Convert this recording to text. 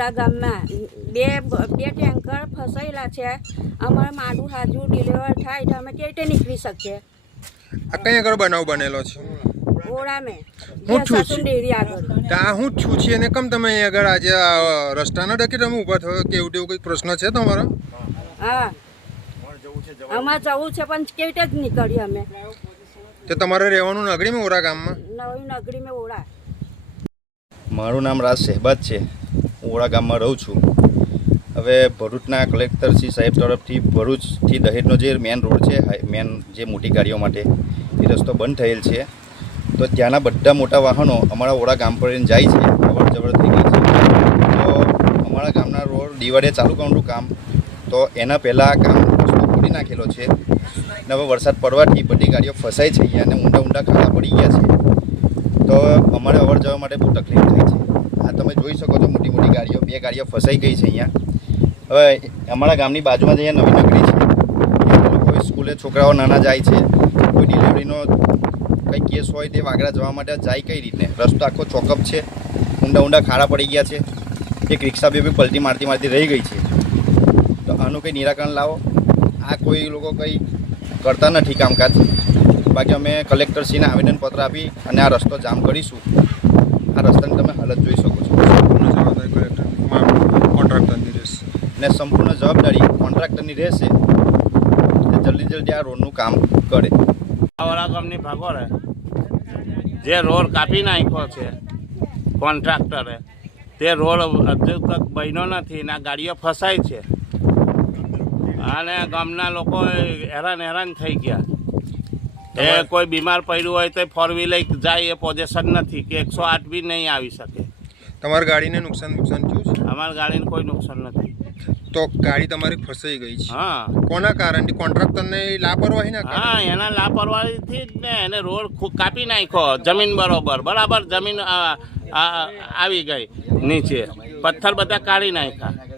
ઓળા ગામમાં બે ટેન્કર ફસાયેલા છે. અમારે મારું હાજુ ડિલિવર થાય તો અમે કેવી રીતે નીકળી શકીએ? આ કઈ આગળ બનાવ બનેલો છે? ઓળા મેં હું છું સાસુ ડેરી આગળ. તો આ હું છું છીએ અને કેમ તમે અહીં આગળ આજે આ રસ્તાના ડકે તમે ઊભા થયો કે એવું કંઈક પ્રશ્ન છે તમારો? હા, અમારે જવું છે પણ કેવી રીતે જ નીકળીએ અમે? તો તમારે રહેવાનું નગરીમાં ઓરા ગામમાં? નવી નગરી મેં ઓળા. મારું નામ રાજ શહેબાજ છે. હું ઓળા ગામમાં રહું છું. હવે ભરૂચના કલેક્ટર શ્રી સાહેબ તરફથી ભરૂચથી દહેજનો જે મેન રોડ છે, મેન જે મોટી ગાડીઓ માટે એ રસ્તો બંધ થયેલ છે. તો ત્યાંના બધા મોટા વાહનો અમારા ઓળા ગામ પર જાય છે, અવર જવર થઈ ગઈ છે. તો અમારા ગામના રોડ દિવાળીએ ચાલુ કરવાનું કામ, તો એના પહેલાં કામ રસ્તો ખોલી નાખેલો છે. અને હવે વરસાદ પડવાથી બધી ગાડીઓ ફસાઈ છે અહીંયા અને ઊંડા ઊંડા ખાડા પડી ગયા છે. તો અમારે અવર જવર માટે બહુ તકલીફ થાય છે. આ તમે જોઈ શકો છો, મોટી મોટી ગાડીઓ, બે ગાડીઓ ફસાઈ ગઈ છે અહીંયા. હવે અમારા ગામની બાજુમાં જ અહીંયા નવી નગરી છે. કોઈ સ્કૂલે છોકરાઓ નાના જાય છે, કોઈ ડિલિવરીનો કંઈ કેસ હોય તે વાગડા જવા માટે જાય કઈ રીતે? રસ્તો આખો ચોકઅપ છે, ઊંડા ઊંડા ખાડા પડી ગયા છે. એક રિક્ષા બી પલટી મારતી રહી ગઈ છે. તો આનું કંઈ નિરાકરણ લાવો. આ કોઈ લોકો કંઈ કરતા નથી કામકાજ. બાકી અમે કલેક્ટરશ્રીને આવેદનપત્ર આપી અને આ રસ્તો જામ કરીશું. આ રસ્તાની તમે હાલત જોઈ શકો છો. કોન્ટ્રાક્ટરની રહેશે ને સંપૂર્ણ જવાબદારી કોન્ટ્રાક્ટરની રહેશે. જલ્દી આ રોડનું કામ કરે. ઓળા ગામની ભાગોળે જે રોડ કાપી નાખ્યો છે કોન્ટ્રાક્ટરે, તે રોડ હજુ તક બન્યો નથી ને આ ગાડીઓ ફસાય છે અને ગામના લોકો હેરાન થઈ ગયા. એ કોઈ બીમાર પડ્યું હોય તો 4 વ્હીલર જાય એ પોઝિશન નથી કે 108 બી નહીં આવી શકે. તમારી ગાડીને નુકસાન થયું છે? અમારી ગાડીને કોઈ નુકસાન નથી. તો ગાડી તમારી ફસાઈ ગઈ છે. હા. કોના કારણથી? કોન્ટ્રાક્ટરને લાપરવાહી ના? હા, એના લાપરવાહીથી જ ને. એને રોડ કાપી નાખ્યો જમીન બરાબર જમીન આવી ગઈ નીચે, પથ્થર બધા કાઢી નાખ્યા.